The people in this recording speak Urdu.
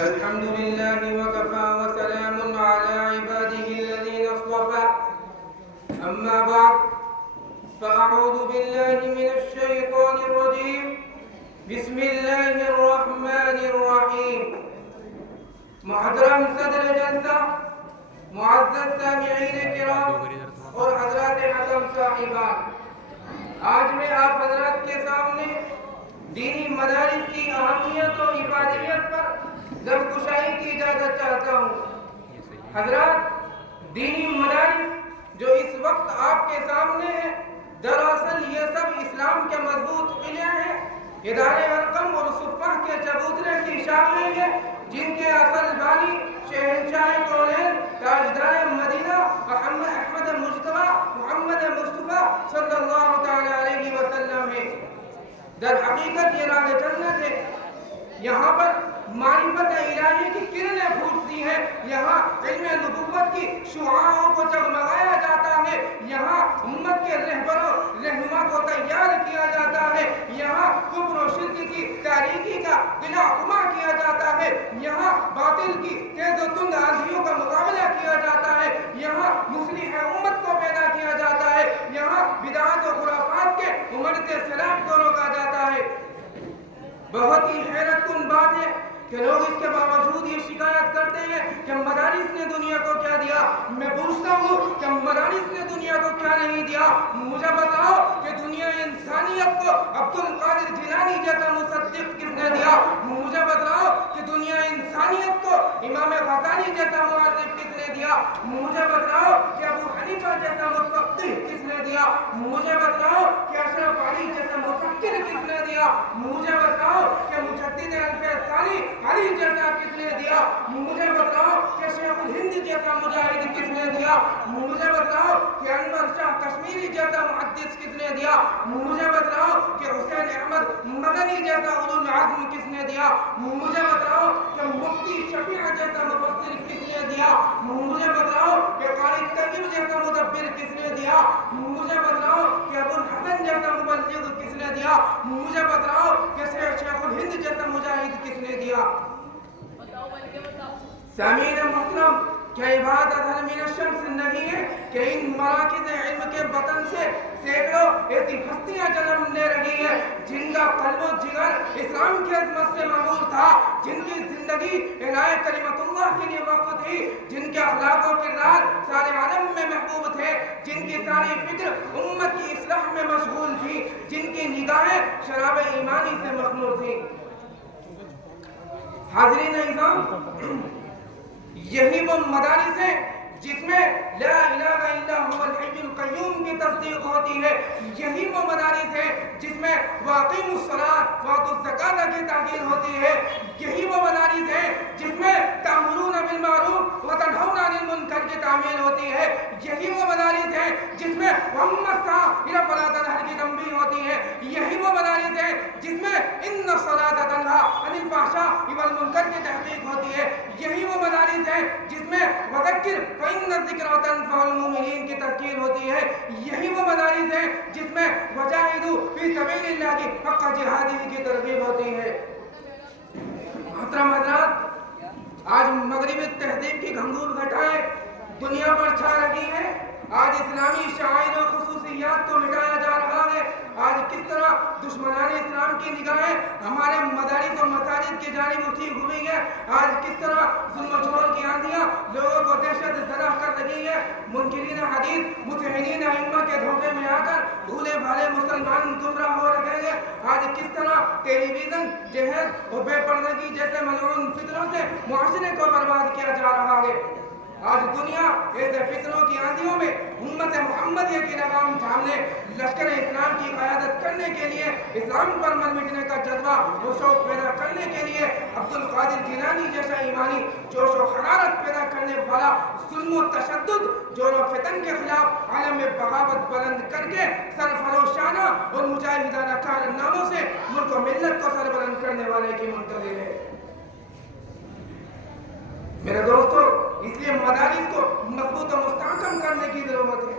الحمد لله وكفى وسلام على عباده الذين اصطفى أما بعد فأعوذ بالله من الشيطان الرجيم بسم الله الرحمن الرحيم محترم صدر جلسہ، معزز سامعین کرام اور حضرات حضم صاحبان، آج میں آپ حضرات کے سامنے دینی مدارس کی اہمیت و افادیت پر گفتگو کی اجازت چاہتا ہوں۔ حضرات، دینی مدارس جو اس وقت آپ کے سامنے ہیں، دراصل یہ سب اسلام کے مضبوط قلعے ہیں، ادارے ارقم اور صفحہ کے چبوترے کی شاخیں ہیں، جن کے اصل بانی شہنشاہ کونین تاجدار مدینہ احمد مجتبی محمد مصطفیٰ صلی اللہ تعالی علیہ وسلم ہے۔ در حقیقت یہ راہ جنت ہے، یہاں پر معرفت الہی کی کرنیں پھوٹتی ہیں، یہاں علم نبوت کی شعاعوں کو جگمگایا جاتا ہے، یہاں امت کے رہبروں رہنما کو تیار کیا جاتا ہے، یہاں کفر و شرک کی تاریکی کا قلعہ گما کیا جاتا ہے، یہاں باطل کی تیز و تند آندھیوں کا مقابلہ کیا جاتا ہے، یہاں مصلح امت کو پیدا کیا جاتا ہے، یہاں بدعات و خرافات کے امڑتے سیلاب کو روکا جاتا ہے۔ بہت ہی حیرت کن بات ہے کہ لوگ اس کے باوجود یہ شکایت کرتے ہیں کہ مدارس نے دنیا کو کیا دیا۔ میں پوچھتا ہوں کہ مدارس نے دنیا کو کیا نہیں دیا؟ مجھے بتاؤ کہ دنیا انسانیت کو عبد القادر جیلانی جیسا مصدق کس نے دیا؟ مجھے بتاؤ کہ دنیا انسانیت کو امام غزالی جیسا معرف کس نے دیا؟ مجھے بتاؤ کہ ابو حنیفہ جیسا مفقہ کس نے دیا؟ مجھے بتاؤ کہ اشرف علی جیسا مفکر کس نے دیا؟ مجھے بتاؤ کہ مجدد الفیض ثانی علی جیسا کس نے دیا؟ مجھے بتاؤ کہ شیخ الہند جیسا مجاہد کس نے دیا؟ مجھے بتاؤ کہ انور شاہ کشمیری جیسا محدث کس نے دیا؟ مجھے بتاؤ کہ حسین احمد مدنی جیسا اولو العزم کس نے دیا؟ مجھے بتاؤ کہ مفتی شفیع جیسا مفسر کس نے دیا؟ مجھے بتاؤ کہ قاری طیب جیسا مدبر کس نے دیا؟ مجھے بتاؤ کہ ابو الحسن جیسا مبلغ کس نے دیا؟ مجھے بتاؤ کہ شیخ الہند جیسا مجاہد کس نے دیا؟ سامعین محترم، کیا عبادت حل من الشمس نہیں ہے کہ ان مراکز علم کے بطن سے سینکڑوں ایسی ہستیاں جنم لے رہی ہیں جن کا قلب و جگر اسلام کی عظمت سے معمور تھا، جن کی زندگی اعلاء کلمت اللہ کے لیے وقف تھی، جن کے اخلاق و کردار سارے عالم میں محبوب تھے، جن کی ساری فکر امت کی اصلاح میں مشغول تھی، جن کی نگاہیں شراب ایمانی سے مخمور تھیں۔ حاضرین اعظام، یہی وہ مدارس ہیں جس میں لا الہ الا هو الحی القیوم کی تصدیق ہوتی ہے، یہی وہ مدارس ہیں جس میں واقیم الصلاۃ وآتوا الزکاۃ کی تاکید ہوتی ہے، یہی وہ مدارس ہیں جس میں تأمرون بالمعروف وتنہون عن المنکر کی تعمیل ہوتی ہے، یہی وہ مدارس ہیں جس میں وَأَمَّا السَّاعَةُ إِلَى فَلَا تَنْهَرْ کی تنبیہ ہوتی ہے، یہی وہ مدارس ہیں جس میں إِنَّ الصَّلَاةَ تَنْهَىٰ عَنِ الْفَحْشَاءِ وَالْمُنکر کی تحقیق ہوتی ہے، یہی وہ مدارس ہیں جس میں وَذَكِّرْ فَإِنَّ الذِّكْرَىٰ تَنفَعُ الْمُؤْمِنِينَ کی تذکیر ہوتی ہے، یہی وہ مدارس ہیں جس میں وَجَاهِدُوا فِي سَبِيلِ اللَّهِ حَقَّ جِهَادِهِ کی ترغیب ہوتی ہے۔ محترم حضرات، آج مغربی تہذیب کی گھنگور گھٹائیں دنیا پر چھا رہی ہیں، آج اسلامی شعائر و خصوصیات کو مٹایا جا رہا ہے، آج کس طرح دشمنان اسلام کی نگاہیں ہمارے مدارس و مساجد کی جانب اٹھی ہوئی ہیں، آج کس طرح ظلم و جور کی آندیاں لوگوں کو دہشت زدہ کر رہی ہیں، منکرین حدیث متحنین ائمہ کے دھوکے میں آ کر بھولے بھالے مسلمان گمراہ ہو رہے ہیں، آج کس طرح ٹیلی ویژن، جہیز اور بے پردگی جیسے ملعون فتنوں سے معاشرے کو برباد کیا جا رہا ہے۔ آج دنیا ایسے فتنوں کی آندھیوں میں امت محمدیہ کی لگام تھامنے، لشکر اسلام کی قیادت کرنے کے لیے، اسلام پر مر مٹنے کا جذبہ و شوق پیدا کرنے کے لیے عبد القادر جیلانی جیسا ایمانی جوش و حرارت پیدا کرنے والا، ظلم و تشدد جور و فتن کے خلاف عالم میں بغاوت بلند کر کے سرفروشانہ اور مجاہدانہ کارناموں سے ملک و ملت کو سربلند کرنے والے کی منتظر ہے۔ میرے دوستو، اس لیے مدارس کو مضبوط و مستحکم کرنے کی ضرورت ہے۔